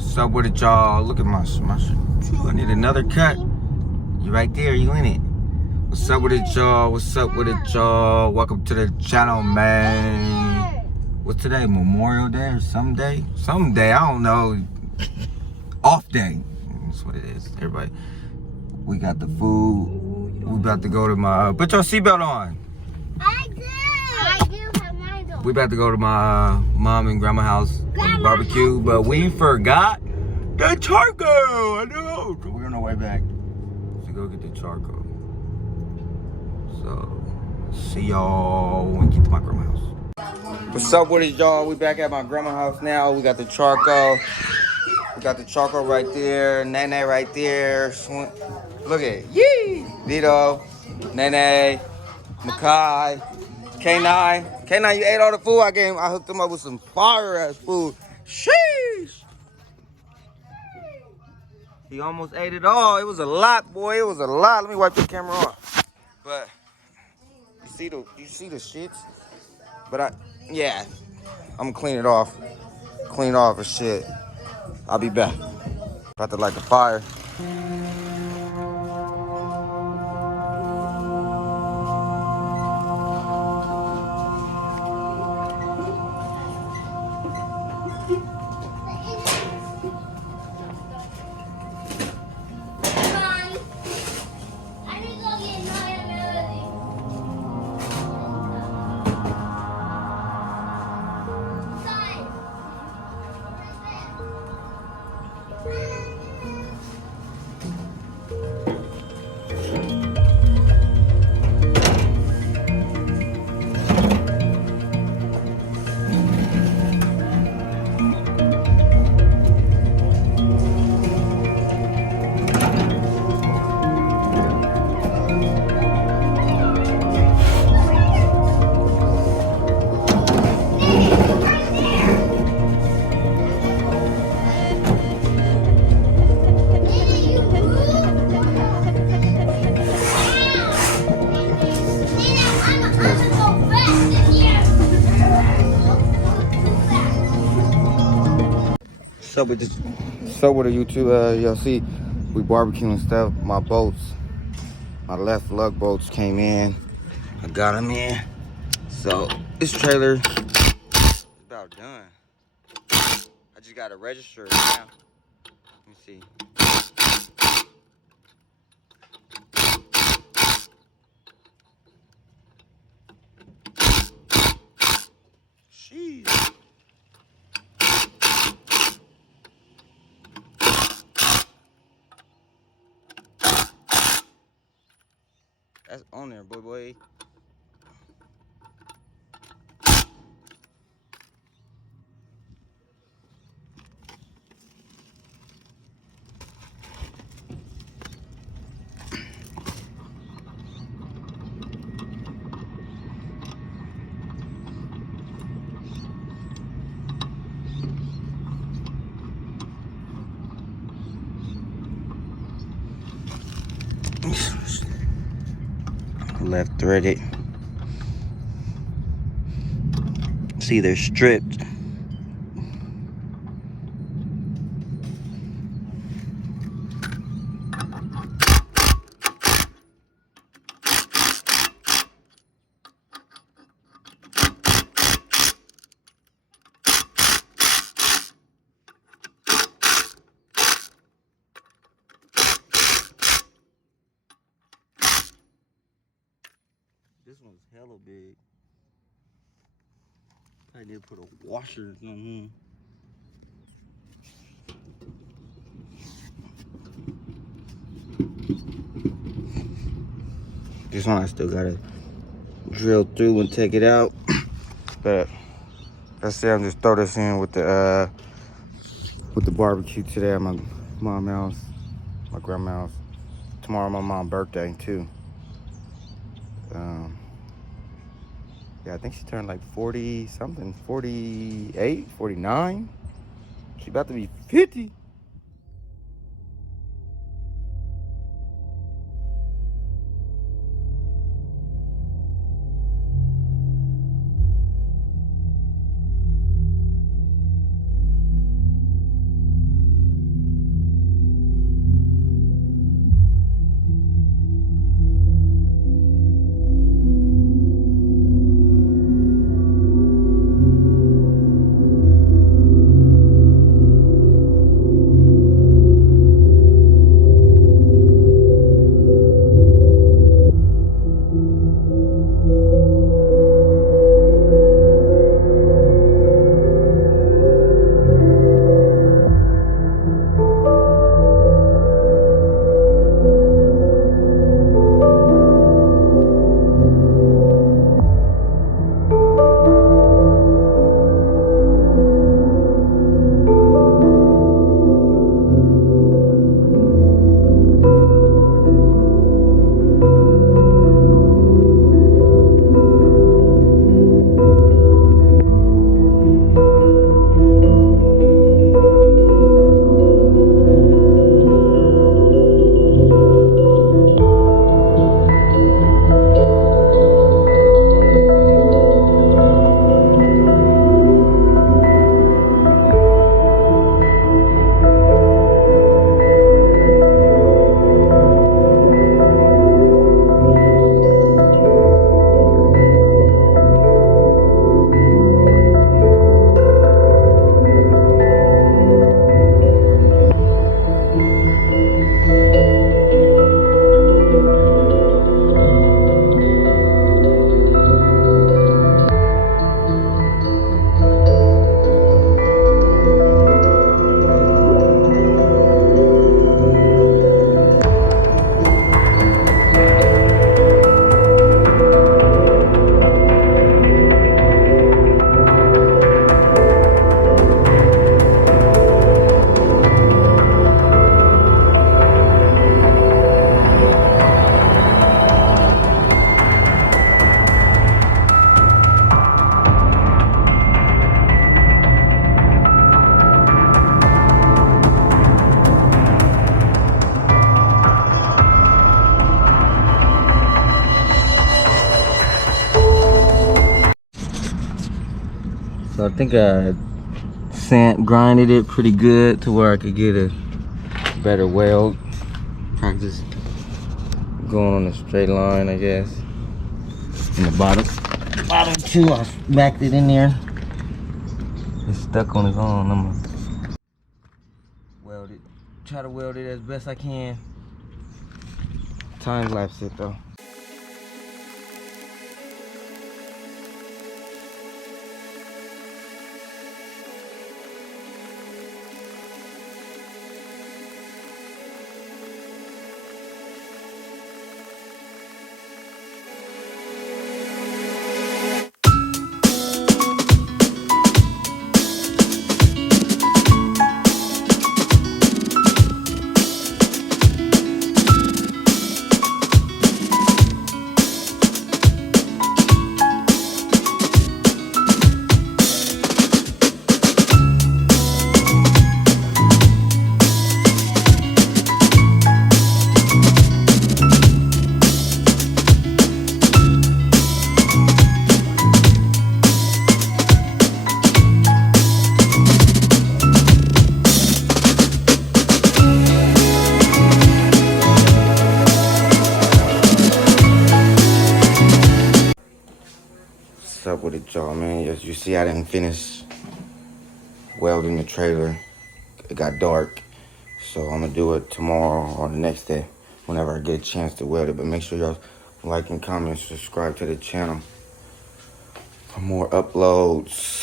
What's up with it, y'all? Look at my shit. I need another cut. You right there, you in it. What's up with it, y'all? What's up with it, y'all? Welcome to the channel, man. What's today? Memorial Day or some day? Some day, I don't know. Off day. That's what it is. Everybody. We got the food. We about to go to my... put your seatbelt on. I do have mine on. We about to go to my mom and grandma's house for the barbecue, but we forgot the charcoal. I know. So we're on our way back to go get the charcoal. So, see y'all when we get to my grandma's house. What's up with it, y'all? We back at my grandma's house now. We got the charcoal. We got the charcoal right there. Nene right there. Look at it. Yee! Vito, Nene, Makai, K9. K9, you ate all the food I gave him. I hooked him up with some fire-ass food. Sheesh! He almost ate it all. It was a lot, boy. It was a lot. Let me wipe the camera off. But you see the shits? But yeah, I'm gonna clean it off. Clean off the shit. I'll be back. About to light the fire. So with the YouTube, y'all see, we barbecuing stuff. My left lug bolts came in. I got them in. So this trailer is about done. I just gotta register it now. Let me see. Jeez. That's on there, boy. Left threaded. See, they're stripped. This one's hella big. I did put a washer on This one I still gotta drill through and take it out. But let's say I'm just throw this in with the barbecue today at my mom's house, my grandma's house. Tomorrow my mom's birthday too. Yeah, I think she turned like 40 something, 48, 49. She about to be 50. So I think I grinded it pretty good to where I could get a better weld. Practice going on a straight line, I guess. In the bottom two, I smacked it in there. It's stuck on its own. I'm gonna weld it. Try to weld it as best I can. Time lapse it though. What's up with it, y'all, man? As you see, I didn't finish welding the trailer. It got dark, so I'm gonna do it tomorrow or the next day whenever I get a chance to weld it. But make sure y'all like and comment, subscribe to the channel for more uploads.